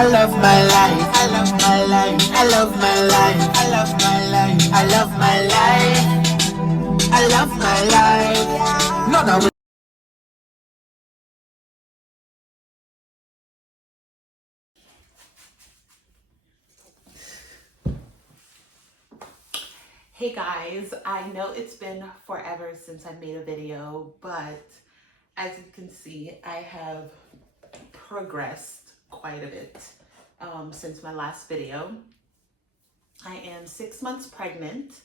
I love my life. I love my life. I love my life. I love my life. I love my life. I love my life. No, no. Hey guys, I know it's been forever since I made a video, but as you can see, I have progressed quite a bit since my last video. I am 6 months pregnant,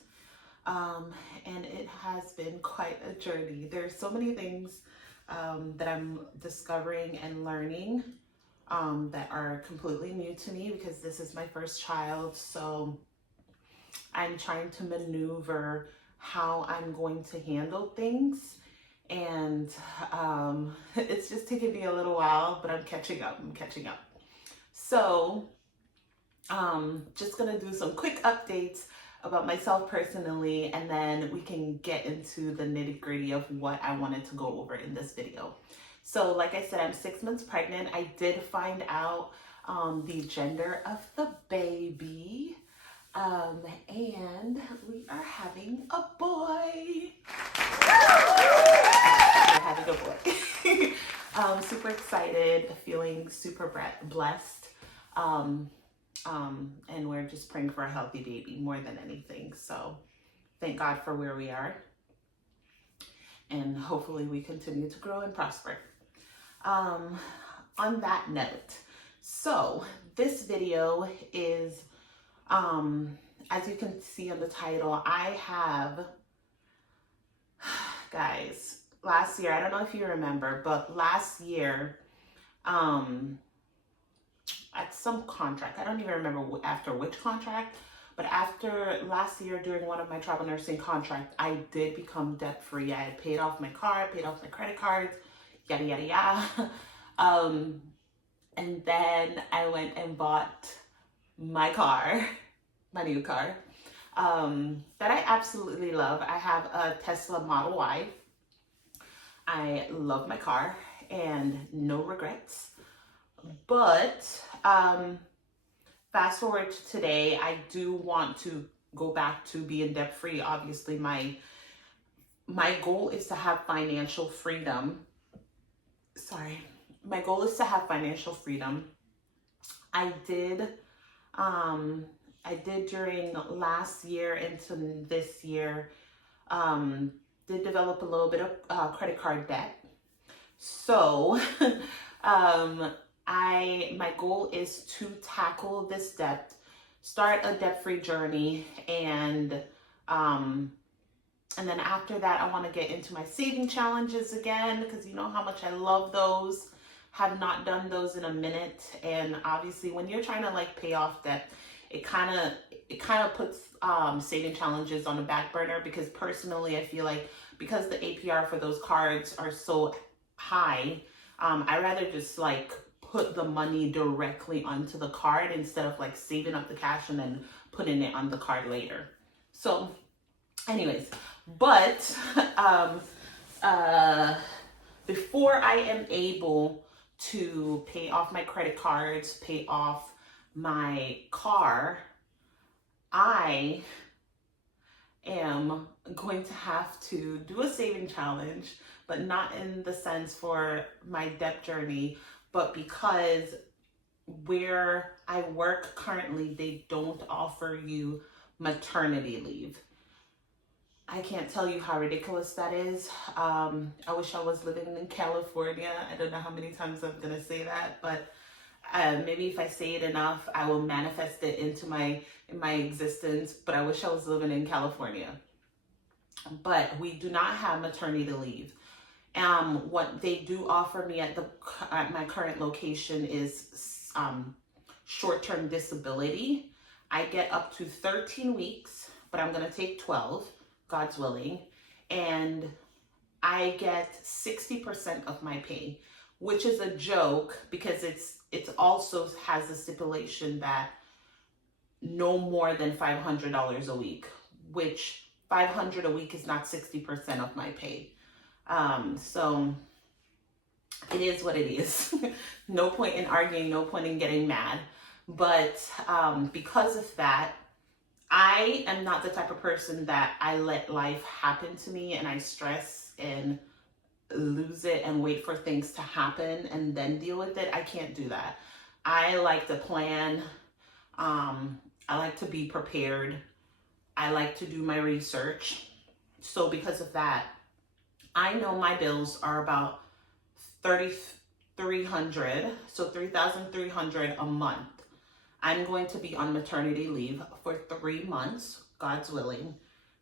and it has been quite a journey. There's so many things that I'm discovering and learning that are completely new to me because this is my first child. So I'm trying to maneuver how I'm going to handle things. And it's just taking me a little while, but I'm catching up. So just gonna do some quick updates about myself personally, and then we can get into the nitty-gritty of what I wanted to go over in this video. So like I said, I'm 6 months pregnant. I did find out the gender of the baby. And we are having a boy. We're having a boy. Super excited, feeling super blessed. And we're just praying for a healthy baby more than anything. So thank God for where we are. And hopefully we continue to grow and prosper. On that note, so this video is, as you can see on the title, I have, guys, last year, I don't know if you remember, but last year, at some contract, I don't even remember after which contract, but after last year during one of my travel nursing contracts, I did become debt free. I had paid off my car, paid off my credit cards, yada, yada, yada. And then I went and bought my car, my new car, that I absolutely love. I have a Tesla Model Y. I love my car and no regrets. But fast forward to today, I do want to go back to being debt free. Obviously, my goal is to have financial freedom. My goal is to have financial freedom. I did during last year into this year, did develop a little bit of credit card debt. So my goal is to tackle this debt, start a debt-free journey, and then after that, I want to get into my saving challenges again, because you know how much I love those. Have not done those in a minute, and obviously when you're trying to like pay off debt, it kind of puts saving challenges on the back burner, because personally I feel like because the APR for those cards are so high, I rather just like put the money directly onto the card instead of like saving up the cash and then putting it on the card later. So anyways, but before I am able to pay off my credit cards, pay off my car, I am going to have to do a saving challenge, but not in the sense for my debt journey, but because where I work currently, they don't offer you maternity leave. I can't tell you how ridiculous that is. I wish I was living in California. I don't know how many times I'm gonna say that, but maybe if I say it enough, I will manifest it into my existence. But I wish I was living in California. But we do not have maternity leave. What they do offer me at my current location is short-term disability. I get up to 13 weeks, but I'm gonna take 12. God's willing, and I get 60% of my pay, which is a joke because it also has a stipulation that no more than $500 a week, which $500 a week is not 60% of my pay. So it is what it is. No point in arguing, no point in getting mad. But because of that, I am not the type of person that I let life happen to me and I stress and lose it and wait for things to happen and then deal with it. I can't do that. I like to plan. I like to be prepared. I like to do my research. So because of that, I know my bills are about 3,300, so 3,300 a month. I'm going to be on maternity leave for 3 months, God's willing.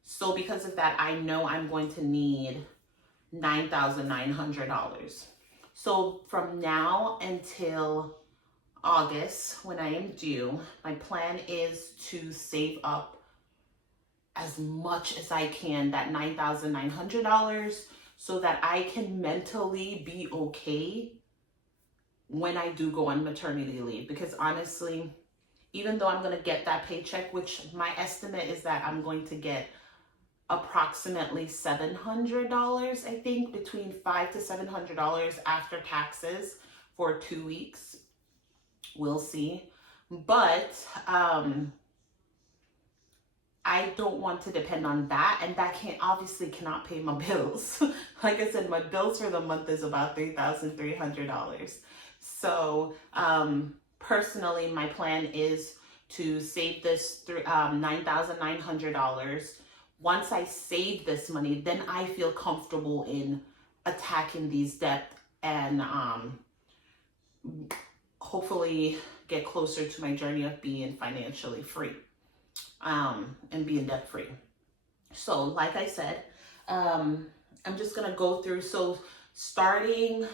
So because of that, I know I'm going to need $9,900. So from now until August, when I am due, my plan is to save up as much as I can, that $9,900, so that I can mentally be okay when I do go on maternity leave. Because honestly, even though I'm going to get that paycheck, which my estimate is that I'm going to get approximately $700, I think, between $500 to $700 after taxes for 2 weeks. We'll see. But I don't want to depend on that, and that obviously cannot pay my bills. Like I said, my bills for the month is about $3,300. So personally, my plan is to save this $9,900. Once I save this money, then I feel comfortable in attacking these debts and hopefully get closer to my journey of being financially free and being debt free. So like I said, I'm just gonna go through. So starting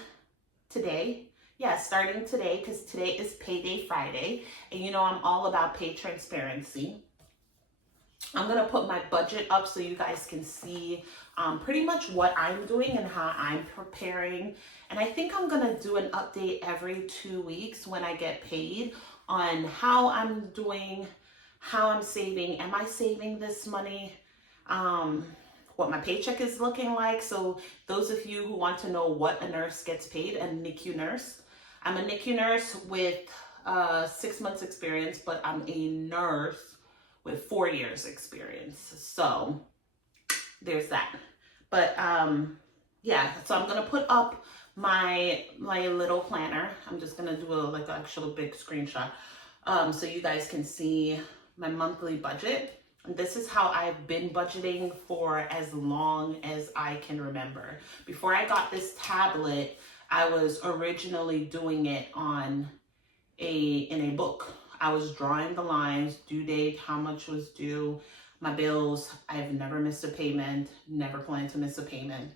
today, because today is payday Friday, and you know I'm all about pay transparency. I'm gonna put my budget up so you guys can see pretty much what I'm doing and how I'm preparing. And I think I'm gonna do an update every 2 weeks when I get paid on how I'm doing, how I'm saving. Am I saving this money? What my paycheck is looking like. So those of you who want to know what a nurse gets paid, a NICU nurse. I'm a NICU nurse with 6 months experience, but I'm a nurse with 4 years experience. So there's that. But yeah, so I'm gonna put up my little planner. I'm just gonna do an actual big screenshot so you guys can see my monthly budget. And this is how I've been budgeting for as long as I can remember. Before I got this tablet, I was originally doing it in a book. I was drawing the lines, due date, how much was due, my bills. I've never missed a payment, never plan to miss a payment.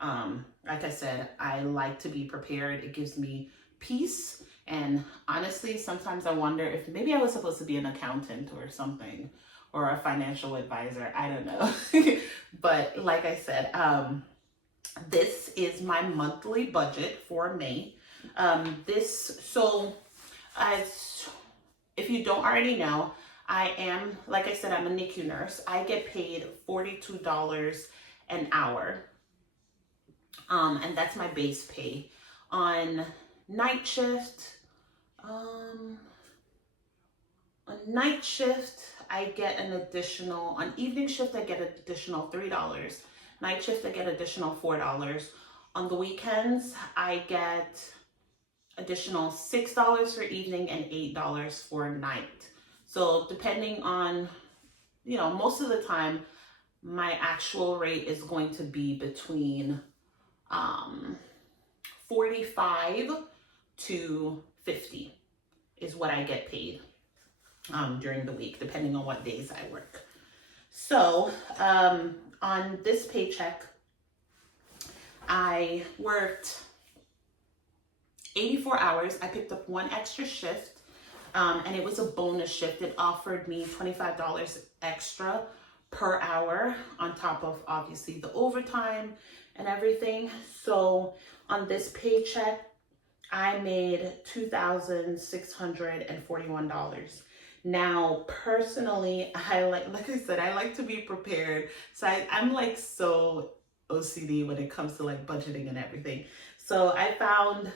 Like I said, I like to be prepared. It gives me peace. And honestly, sometimes I wonder if maybe I was supposed to be an accountant or something, or a financial advisor. I don't know. But like I said, this is my monthly budget for May. If you don't already know, I am, like I said, I'm a NICU nurse. I get paid $42 an hour. And that's my base pay. On night shift, I get an additional, on evening shift, I get an additional $3. Night shift, I get additional $4. On the weekends, I get additional $6 for evening and $8 for night. So depending on, most of the time, my actual rate is going to be between 45 to 50 is what I get paid during the week, depending on what days I work. So on this paycheck, I worked 84 hours. I picked up one extra shift, and it was a bonus shift. It offered me $25 extra per hour on top of obviously the overtime and everything. So on this paycheck, I made $2,641. Now, personally, like I said, I like to be prepared. So I'm so OCD when it comes to budgeting and everything. So I found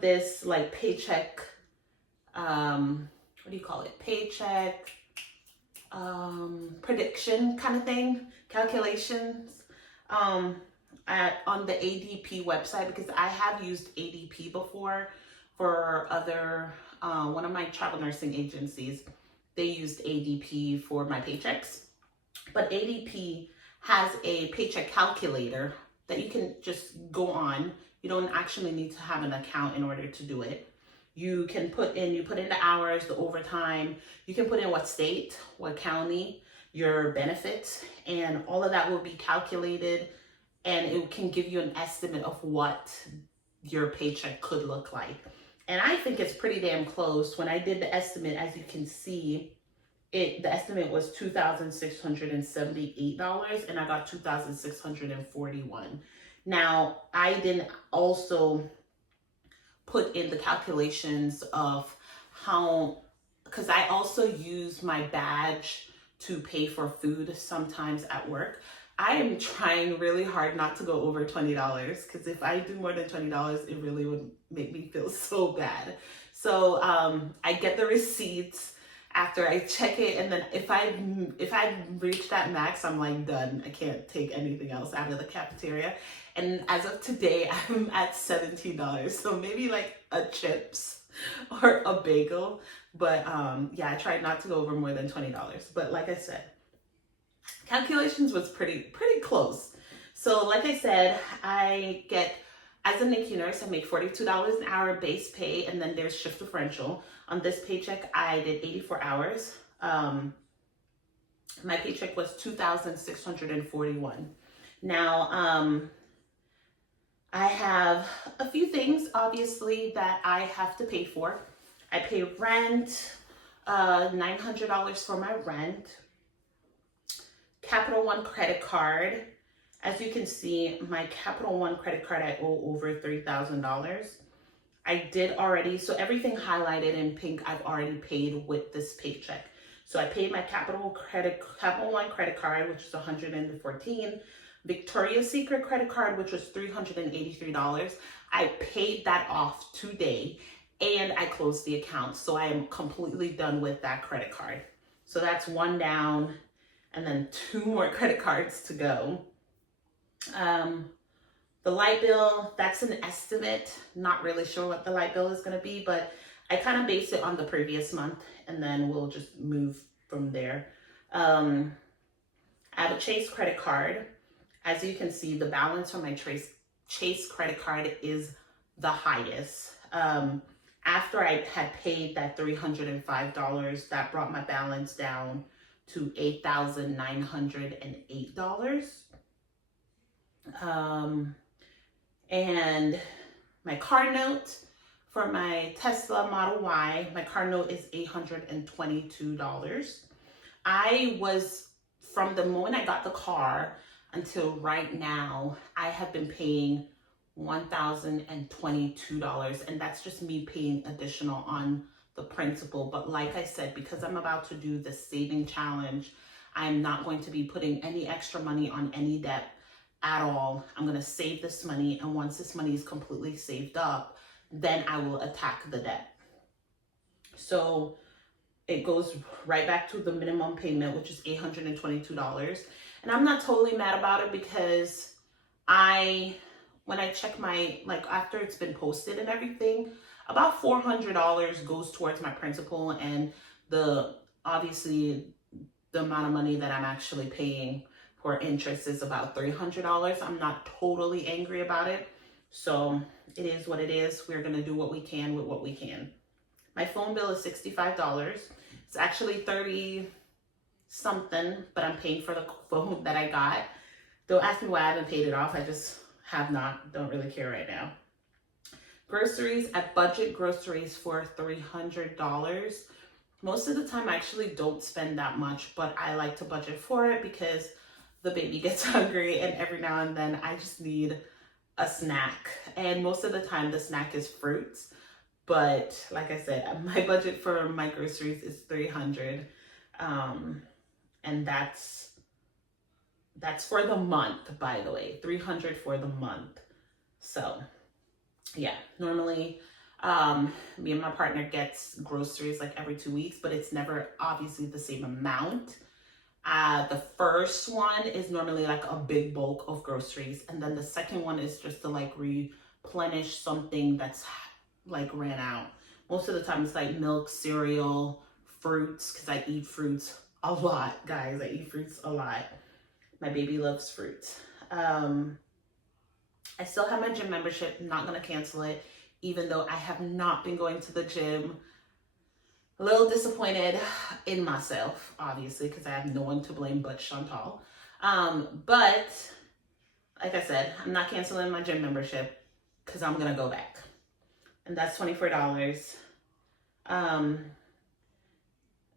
this like paycheck, what do you call it? Paycheck prediction kind of thing, calculations, on the ADP website, because I have used ADP before for other, one of my travel nursing agencies. They used ADP for my paychecks, but ADP has a paycheck calculator that you can just go on. You don't actually need to have an account in order to do it. You put in the hours, the overtime, you can put in what state, what county, your benefits, and all of that will be calculated, and it can give you an estimate of what your paycheck could look like. And I think it's pretty damn close. When I did the estimate, as you can see, the estimate was $2,678, and I got $2,641. Now, I didn't also put in the calculations of how, because I also use my badge to pay for food sometimes at work. I am trying really hard not to go over $20, because if I do more than $20, it really would make me feel so bad. So I get the receipts after I check it, and then if I reach that max, I'm like done. I can't take anything else out of the cafeteria. And as of today, I'm at $17. So maybe like a chips or a bagel. But yeah, I tried not to go over more than $20. But like I said, calculations was pretty close. So like I said, I get, as a NICU nurse, I make $42 an hour base pay, and then there's shift differential. On this paycheck, I did 84 hours. My paycheck was $2,641. Now, I have a few things, obviously, that I have to pay for. I pay rent, $900 for my rent. Capital One credit card. As you can see, my Capital One credit card, I owe over $3,000. I did already, so everything highlighted in pink, I've already paid with this paycheck. So I paid my Capital One credit card, which is $114. Victoria's Secret credit card, which was $383. I paid that off today, and I closed the account. So I am completely done with that credit card. So that's one down, and then 2 more credit cards to go. The light bill, that's an estimate. Not really sure what the light bill is going to be, but I kind of base it on the previous month, and then we'll just move from there. I have a Chase credit card. As you can see, the balance on my Chase credit card is the highest. After I had paid that $305, that brought my balance down to $8,908. And my car note for my Tesla Model Y, my car note is $822. From the moment I got the car until right now, I have been paying $1,022, and that's just me paying additional on the principal. But like I said, because I'm about to do the saving challenge, I'm not going to be putting any extra money on any debt at all. I'm going to save this money, and once this money is completely saved up, then I will attack the debt. So it goes right back to the minimum payment, which is $822. And I'm not totally mad about it, because when I check after it's been posted and everything, about $400 goes towards my principal, and obviously the amount of money that I'm actually paying for interest is about $300. I'm not totally angry about it. So it is what it is. We're going to do what we can with what we can. My phone bill is $65. It's actually 30 something, but I'm paying for the phone that I got. Don't ask me why I haven't paid it off. I just have not. Don't really care right now. Groceries, I budget groceries for $300. Most of the time I actually don't spend that much, but I like to budget for it because the baby gets hungry, and every now and then I just need a snack. And most of the time the snack is fruits. But like I said, my budget for my groceries is $300. And that's for the month, by the way, $300 for the month. So yeah, normally me and my partner gets groceries like every 2 weeks, but it's never obviously the same amount. The first one is normally like a big bulk of groceries, and then the second one is just to like replenish something that's like ran out. Most of the time it's like milk, cereal, fruits, because I eat fruits a lot, guys. I eat fruits a lot. My baby loves fruits. I still have my gym membership. I'm not gonna cancel it, even though I have not been going to the gym. A little disappointed in myself, obviously, because I have no one to blame but Chantal. But like I said, I'm not canceling my gym membership because I'm gonna go back, and that's $24.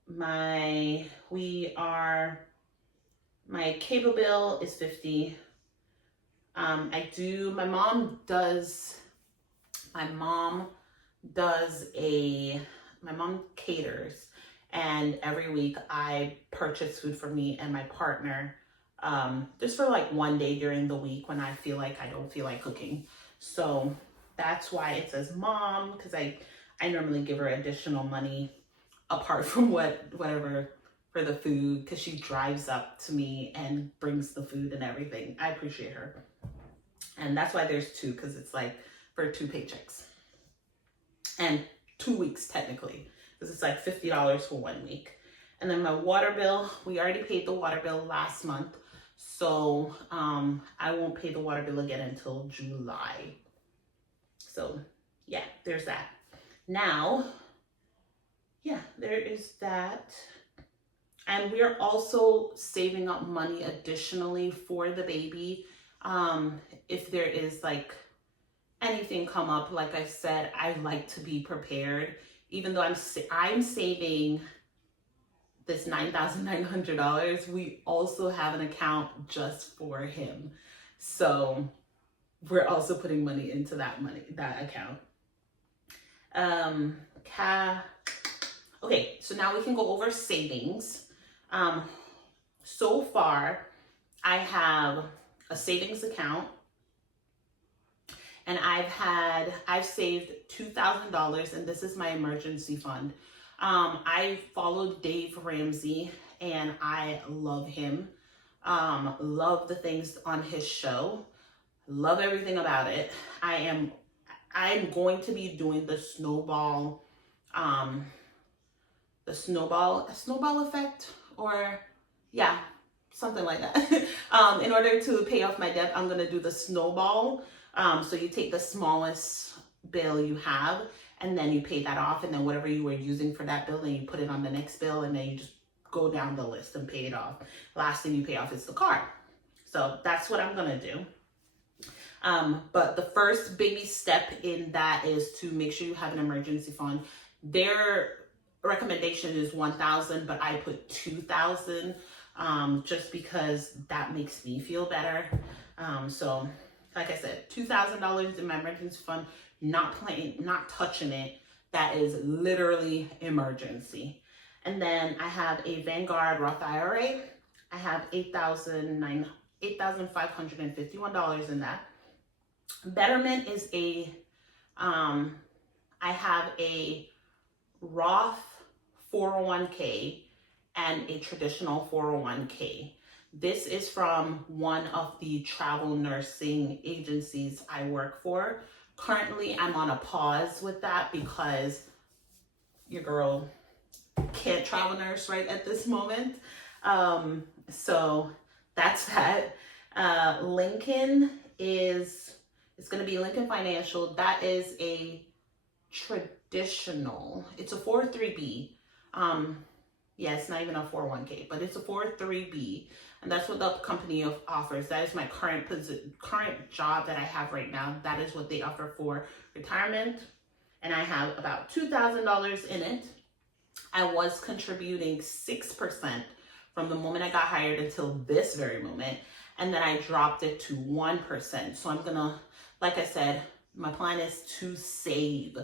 My cable bill is $50. My mom caters, and every week I purchase food for me and my partner, just for like one day during the week when I feel like I don't feel like cooking. So that's why it says mom, because I normally give her additional money apart from whatever for the food, because she drives up to me and brings the food and everything. I appreciate her. And that's why there's two, because it's like for 2 paychecks. And 2 weeks technically, because it's like $50 for 1 week. And then my water bill, we already paid the water bill last month. So I won't pay the water bill again until July. So yeah, there's that. Now, yeah, there is that. And we are also saving up money additionally for the baby. If there is like anything come up, like I said, I like to be prepared. Even though I'm saving this $9,900, we also have an account just for him. So we're also putting money into that account. Okay, so now we can go over savings. So far, I have a savings account, and I've saved $2,000, and this is my emergency fund. I followed Dave Ramsey, and I love him. Love the things on his show. Love everything about it. I'm going to be doing the snowball effect, or yeah, something like that. In order to pay off my debt, I'm gonna do the snowball. So you take the smallest bill you have, and then you pay that off, and then whatever you were using for that bill, then you put it on the next bill, and then you just go down the list and pay it off. Last thing you pay off is the car. So that's what I'm gonna do. But the first baby step in that is to make sure you have an emergency fund. Their recommendation is $1,000, but I put $2,000, just because that makes me feel better. So like I said, $2,000 in my emergency fund, not touching it. That is literally emergency. And then I have a Vanguard Roth IRA. I have $8,551 in that. Betterment is I have a Roth 401k and a traditional 401k. This is from one of the travel nursing agencies I work for. Currently, I'm on a pause with that because your girl can't travel nurse right at this moment. So that's that. Lincoln it's going to be Lincoln Financial. That is a traditional. It's a 403B. Yeah, it's not even a 401k, but it's a 403B, and that's what the company offers. That is my current job that I have right now. That is what they offer for retirement, and I have about $2,000 in it. I was contributing 6% from the moment I got hired until this very moment, and then I dropped it to 1%. So I'm gonna, like I said, my plan is to save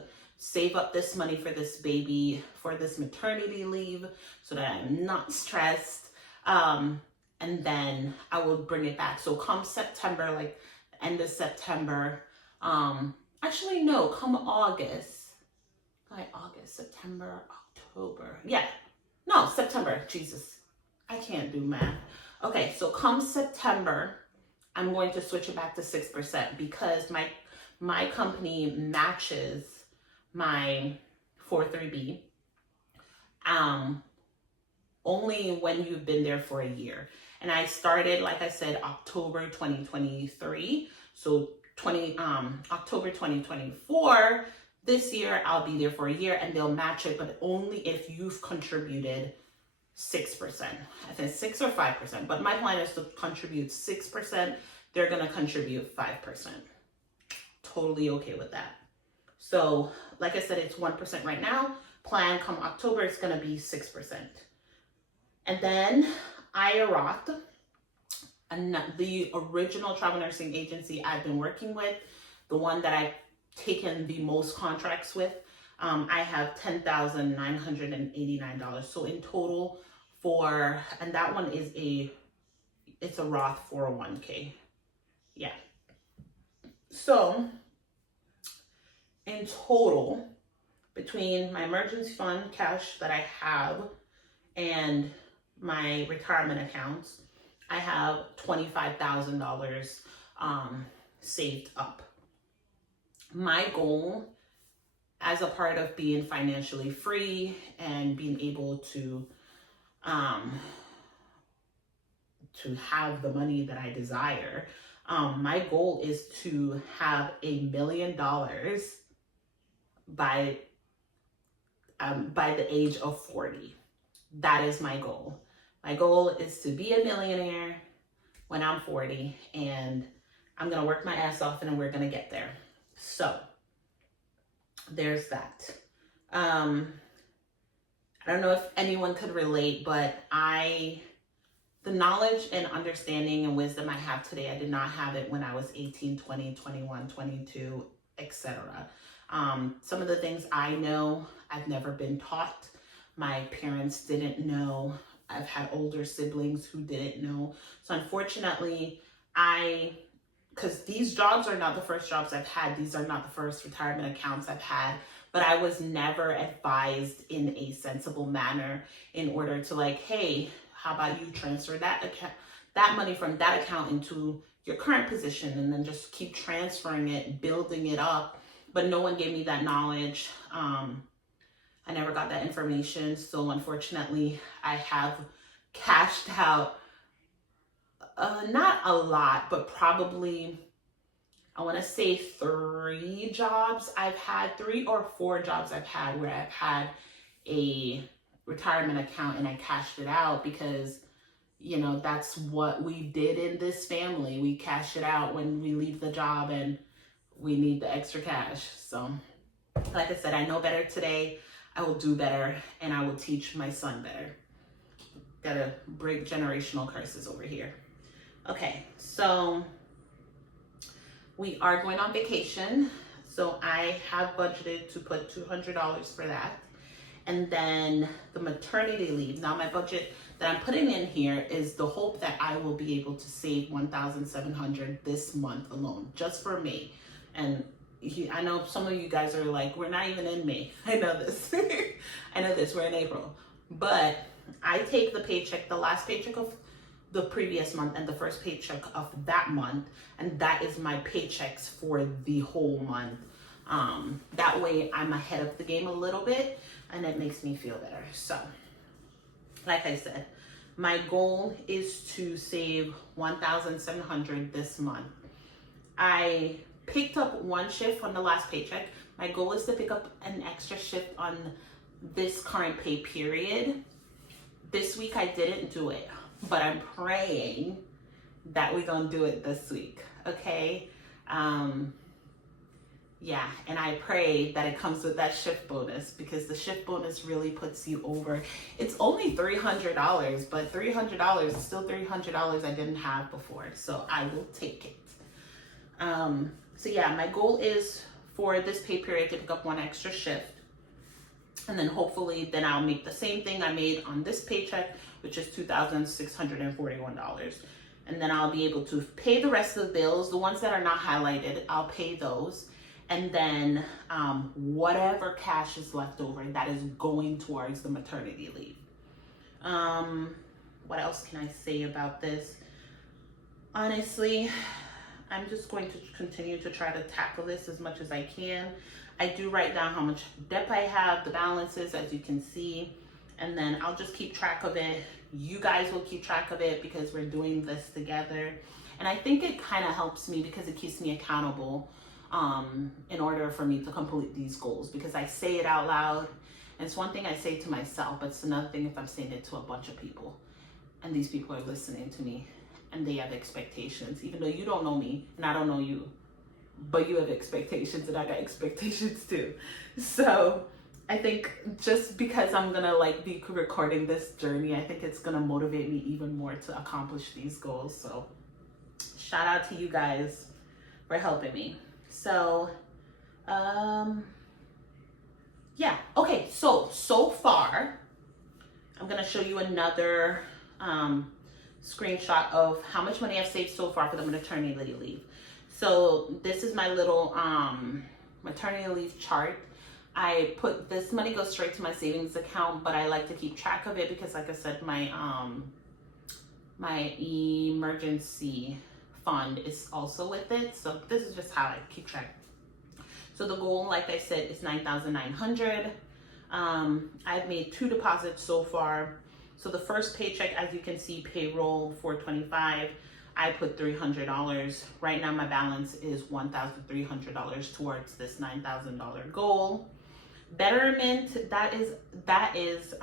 up this money for this baby, for this maternity leave, so that I'm not stressed. And then I will bring it back. So come September, like end of September, Actually, no, come August, September, October. Yeah, no, September. Jesus, I can't do math. Okay, so come September, I'm going to switch it back to 6% because my company matches my 403B only when you've been there for a year. And I started, like I said, October 2023. So October 2024, this year I'll be there for a year and they'll match it, but only if you've contributed 6%. I think 6 or 5%, but my plan is to contribute 6%. They're going to contribute 5%. Totally okay with that. So, like I said, it's 1% right now. Plan come October, it's going to be 6%. And then IROT, the original travel nursing agency I've been working with, the one that I've taken the most contracts with, I have $10,989. So in total and that one is it's a Roth 401k. Yeah. So in total, between my emergency fund cash that I have and my retirement accounts, I have $25,000 saved up. My goal as a part of being financially free and being able to have the money that I desire, my goal is to have $1 million by the age of 40. That is my goal. My goal is to be a millionaire when I'm 40, and I'm going to work my ass off and we're going to get there. So there's that. I don't know if anyone could relate, but the knowledge and understanding and wisdom I have today, I did not have it when I was 18, 20, 21, 22, etc. Some of the things I know, I've never been taught. My parents didn't know. I've had older siblings who didn't know. So unfortunately, because these jobs are not the first jobs I've had. These are not the first retirement accounts I've had. But I was never advised in a sensible manner in order to like, hey, how about you transfer that money from that account into your current position and then just keep transferring it, building it up. But no one gave me that knowledge. I never got that information. So unfortunately, I have cashed out, not a lot, but probably, I want to say 3 jobs I've had, 3 or 4 jobs I've had where I've had a retirement account and I cashed it out because, that's what we did in this family. We cash it out when we leave the job and we need the extra cash. So like I said, I know better today. I will do better and I will teach my son better. Gotta break generational curses over here. Okay, so we are going on vacation. So I have budgeted to put $200 for that. And then the maternity leave. Now my budget that I'm putting in here is the hope that I will be able to save $1,700 this month alone, just for me. And I know some of you guys are like, we're not even in May. I know this. I know this, we're in April. But I take the paycheck, the last paycheck of the previous month and the first paycheck of that month, and that is my paychecks for the whole month. That way I'm ahead of the game a little bit and it makes me feel better. So, like I said, my goal is to save $1,700 this month. I picked up 1 shift on the last paycheck. My goal is to pick up an extra shift on this current pay period. This week I didn't do it, but I'm praying that we're gonna do it this week, okay? Yeah, and I pray that it comes with that shift bonus because the shift bonus really puts you over. It's only $300, but $300 is still $300 I didn't have before, so I will take it. So yeah, my goal is for this pay period to pick up 1 extra shift. And then hopefully then I'll make the same thing I made on this paycheck, which is $2,641. and then I'll be able to pay the rest of the bills. The ones that are not highlighted, I'll pay those. And then whatever cash is left over, that is going towards the maternity leave. What else can I say about this? Honestly, I'm just going to continue to try to tackle this as much as I can. I do write down how much debt I have, the balances, as you can see, and then I'll just keep track of it. You guys will keep track of it because we're doing this together. And I think it kind of helps me because it keeps me accountable in order for me to complete these goals, because I say it out loud. And it's one thing I say to myself, but it's another thing if I'm saying it to a bunch of people and these people are listening to me and they have expectations, even though you don't know me and I don't know you, but you have expectations and I got expectations too. So I think just because I'm gonna like be recording this journey, I think it's gonna motivate me even more to accomplish these goals. So shout out to you guys for helping me. So yeah, okay, so far I'm gonna show you another screenshot of how much money I've saved so far for the maternity leave. So this is my little maternity leave chart. I put this money goes straight to my savings account, but I like to keep track of it because, like I said, my my emergency fund is also with it. So this is just how I keep track. So the goal, like I said, is $9,900. I've made 2 deposits so far. So the first paycheck, as you can see, payroll $425. I put $300. Right now my balance is $1,300 towards this $9,000 goal. Betterment, that is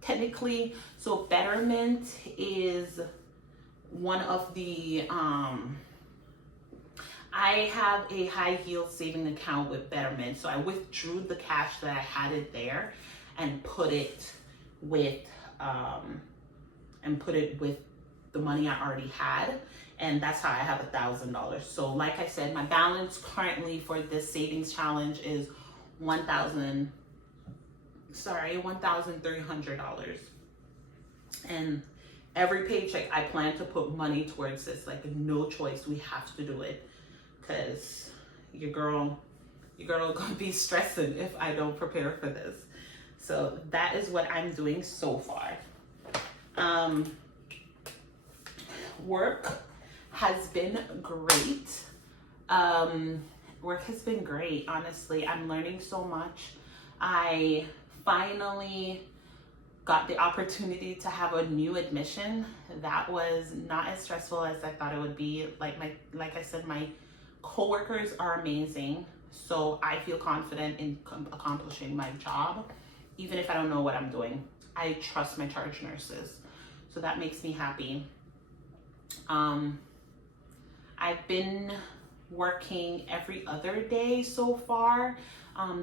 technically, so Betterment is one of the I have a high yield saving account with Betterment, so I withdrew the cash that I had it there and put it with the money I already had, and that's how I have $1,000. So like I said, my balance currently for this savings challenge is $1,300, and every paycheck I plan to put money towards this. Like, no choice, we have to do it, because your girl gonna be stressing if I don't prepare for this. So that is what I'm doing so far. Work has been great. Work has been great, honestly. I'm learning so much. I finally got the opportunity to have a new admission. That was not as stressful as I thought it would be. Like I said, my coworkers are amazing, so I feel confident in accomplishing my job, even if I don't know what I'm doing. I trust my charge nurses, so that makes me happy. I've been working every other day so far.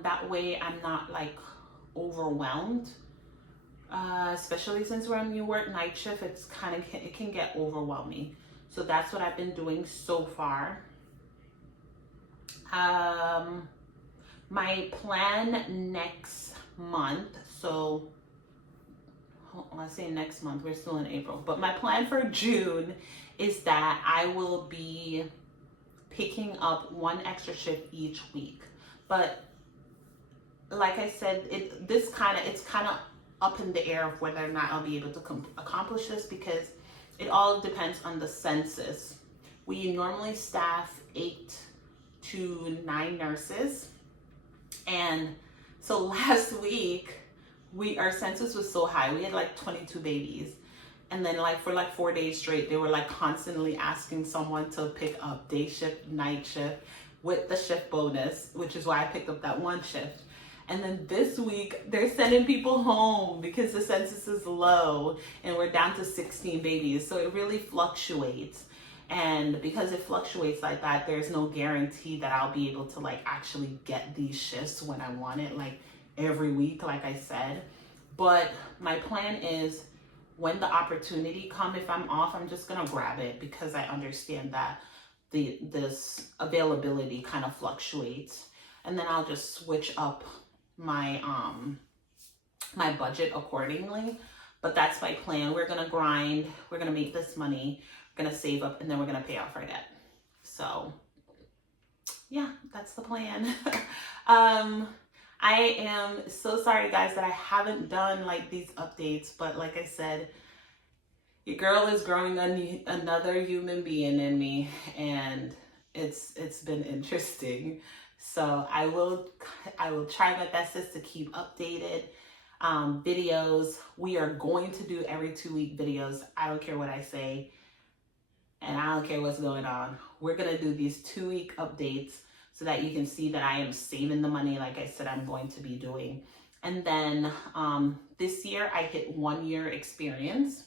That way I'm not like overwhelmed, especially since when you work night shift, it can get overwhelming. So that's what I've been doing so far. My plan next month, so let's say next month, we're still in April, but my plan for June is that I will be picking up 1 extra shift each week. But like I said, it's kind of up in the air of whether or not I'll be able to accomplish this, because it all depends on the census. We normally staff 8 to 9 nurses, and so last week our census was so high. We had like 22 babies, and then like for like 4 days straight, they were like constantly asking someone to pick up day shift, night shift with the shift bonus, which is why I picked up that 1 shift. And then this week they're sending people home because the census is low and we're down to 16 babies. So it really fluctuates. And because it fluctuates like that, there's no guarantee that I'll be able to like actually get these shifts when I want it, like every week, like I said. But my plan is, when the opportunity comes, if I'm off, I'm just gonna grab it, because I understand that this availability kind of fluctuates, and then I'll just switch up my my budget accordingly. But that's my plan. We're gonna grind, we're gonna make this money, gonna save up, and then we're gonna pay off our debt. So yeah, that's the plan. I am so sorry guys that I haven't done like these updates, but like I said, your girl is growing another human being in me, and it's been interesting. So I will try my bestest to keep updated videos. We are going to do every 2-week videos. I don't care what I say, and I don't care what's going on. We're gonna do these 2-week updates so that you can see that I am saving the money like I said I'm going to be doing. And then this year I hit 1 year experience.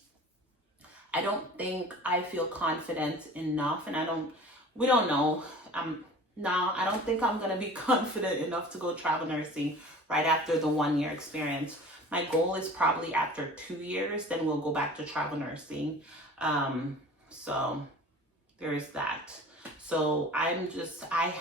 I don't think I feel confident enough, and we don't know. No, I don't think I'm gonna be confident enough to go travel nursing right after the 1 year experience. My goal is probably after 2 years, then we'll go back to travel nursing. So there's that. So I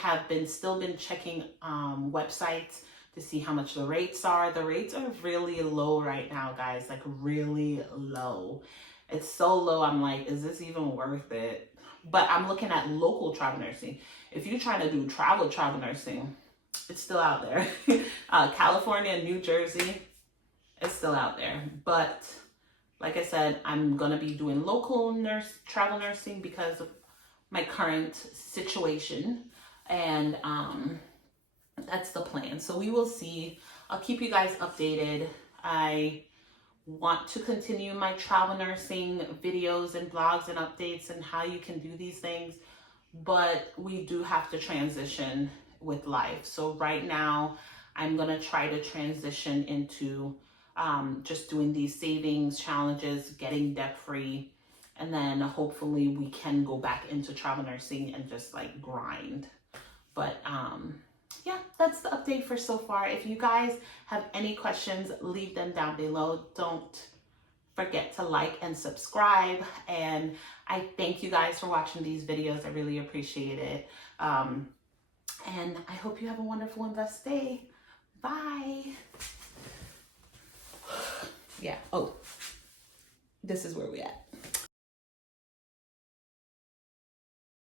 have still been checking websites to see how much the rates are. The rates are really low right now, guys, like really low. It's so low, I'm like, is this even worth it? But I'm looking at local travel nursing. If you're trying to do travel nursing, it's still out there. California, New Jersey, it's still out there. But like I said, I'm gonna be doing local travel nursing because of my current situation, and that's the plan. So we will see. I'll keep you guys updated. I want to continue my travel nursing videos and blogs and updates and how you can do these things, but we do have to transition with life. So right now I'm gonna try to transition into just doing these savings challenges, getting debt free, and then hopefully we can go back into travel nursing and just like grind. But yeah, that's the update for so far. If you guys have any questions, leave them down below. Don't forget to like and subscribe. And I thank you guys for watching these videos. I really appreciate it. And I hope you have a wonderful and blessed day. Bye. Yeah. Oh, this is where we at.